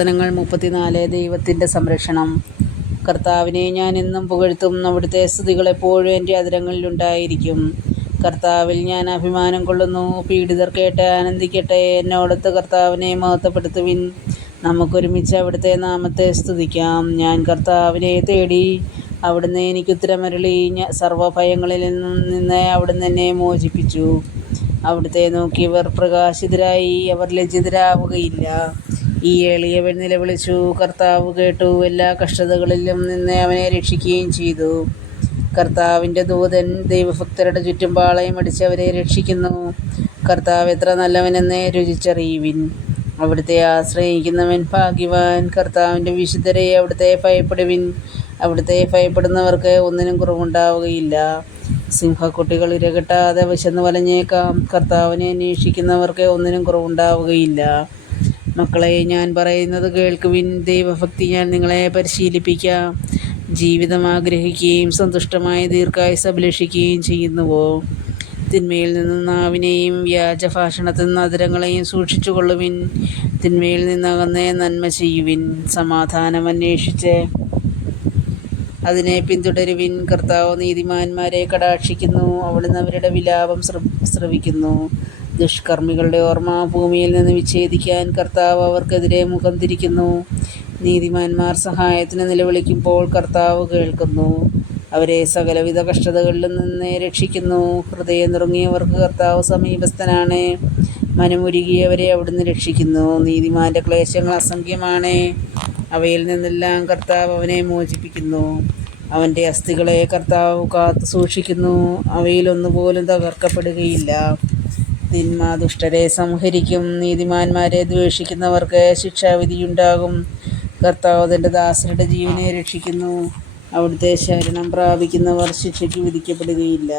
സങ്കീർത്തനങ്ങൾ 34. ദൈവത്തിൻ്റെ സംരക്ഷണം. കർത്താവിനെ ഞാൻ എന്നും പുകഴ്ത്തും. അവിടുത്തെ സ്തുതികൾ എപ്പോഴും എൻ്റെ അധരങ്ങളിലുണ്ടായിരിക്കും. കർത്താവിൽ ഞാൻ അഭിമാനം കൊള്ളുന്നു. പീഡിതർ കേട്ട് ആനന്ദിക്കട്ടെ. എന്നോടൊത്ത് കർത്താവിനെ മഹത്വപ്പെടുത്തുവിൻ. നമുക്കൊരുമിച്ച് അവിടുത്തെ നാമത്തെ സ്തുതിക്കാം. ഞാൻ കർത്താവിനെ തേടി, അവിടുന്ന് എനിക്ക് ഉത്തരമരുളി. സർവ്വഭയങ്ങളിൽ നിന്ന് അവിടുന്ന് എന്നെ മോചിപ്പിച്ചു. അവിടുത്തെ നോക്കിയവർ പ്രകാശിതരായി, അവർ ലജ്ജിതരാവുകയില്ല. ഈ എളിയവൻ നിലവിളിച്ചു, കർത്താവ് കേട്ടു. എല്ലാ കഷ്ടതകളിലും നിന്ന് അവനെ രക്ഷിക്കുകയും ചെയ്തു. കർത്താവിൻ്റെ ദൂതൻ ദൈവഭക്തരുടെ ചുറ്റും പാളയം അടിച്ച് അവരെ രക്ഷിക്കുന്നു. കർത്താവ് എത്ര നല്ലവനെന്ന് രുചിച്ചറിയുവിൻ. അവിടുത്തെ ആശ്രയിക്കുന്നവൻ ഭാഗ്യവാൻ. കർത്താവിൻ്റെ വിശുദ്ധരെ അവിടുത്തെ ഭയപ്പെടുവിൻ. അവിടുത്തെ ഭയപ്പെടുന്നവർക്ക് ഒന്നിനും കുറവുണ്ടാവുകയില്ല. സിംഹക്കുട്ടികൾ ഇരകെട്ടാതെ വിശന്ന് വലഞ്ഞേക്കാം. കർത്താവിനെ അന്വേഷിക്കുന്നവർക്ക് ഒന്നിനും കുറവുണ്ടാവുകയില്ല. മക്കളെ, ഞാൻ പറയുന്നത് കേൾക്കുവിൻ. ദൈവഭക്തി ഞാൻ നിങ്ങളെ പരിശീലിപ്പിക്കാം. ജീവിതം ആഗ്രഹിക്കുകയും സന്തുഷ്ടമായ ദീർഘായുസ്സ് അഭിലഷിക്കുകയും ചെയ്യുന്നുവോ? തിന്മയിൽ നിന്ന് നാവിനെയും വ്യാജഭാഷണത്തിൽ നിന്ന് അധരങ്ങളെയും സൂക്ഷിച്ചു കൊള്ളുവിൻ. തിന്മയിൽ നിന്നകന്ന് നന്മ ചെയ്യുവിൻ. സമാധാനം അന്വേഷിച്ച് അതിനെ പിന്തുടരുവിൻ. കർത്താവ് നീതിമാന്മാരെ കടാക്ഷിക്കുന്നു. അവിടുന്ന് അവരുടെ വിലാപം ശ്രവിക്കുന്നു. ദുഷ്കർമ്മികളുടെ ഓർമ്മ ഭൂമിയിൽ നിന്ന് വിച്ഛേദിക്കാൻ കർത്താവ് അവർക്കെതിരെ മുഖം തിരിക്കുന്നു. നീതിമാന്മാർ സഹായത്തിന് നിലവിളിക്കുമ്പോൾ കർത്താവ് കേൾക്കുന്നു. അവരെ സകലവിധ കഷ്ടതകളിൽ നിന്ന് രക്ഷിക്കുന്നു. ഹൃദയം നുറുങ്ങിയവർക്ക് കർത്താവ് സമീപസ്ഥനാണ്. മനമുരുകിയവരെ അവിടുന്ന് രക്ഷിക്കുന്നു. നീതിമാന്റെ ക്ലേശങ്ങൾ അസംഖ്യമാണ്. അവയിൽ നിന്നെല്ലാം കർത്താവ് അവനെ മോചിപ്പിക്കുന്നു. അവൻ്റെ അസ്ഥികളെ കർത്താവ് കാത്തു സൂക്ഷിക്കുന്നു. അവയിലൊന്നുപോലും തകർക്കപ്പെടുകയില്ല. തിന്മ ദുഷ്ടരെ സംഹരിക്കും. നീതിമാന്മാരെ ദ്വേഷിക്കുന്നവർക്ക് ശിക്ഷാവിധിയുണ്ടാകും. കർത്താവ് തൻ്റെ ദാസരുടെ ജീവനെ രക്ഷിക്കുന്നു. അവിടുത്തെ ശരണം പ്രാപിക്കുന്നവർ ശിക്ഷയ്ക്ക് വിധിക്കപ്പെടുകയില്ല.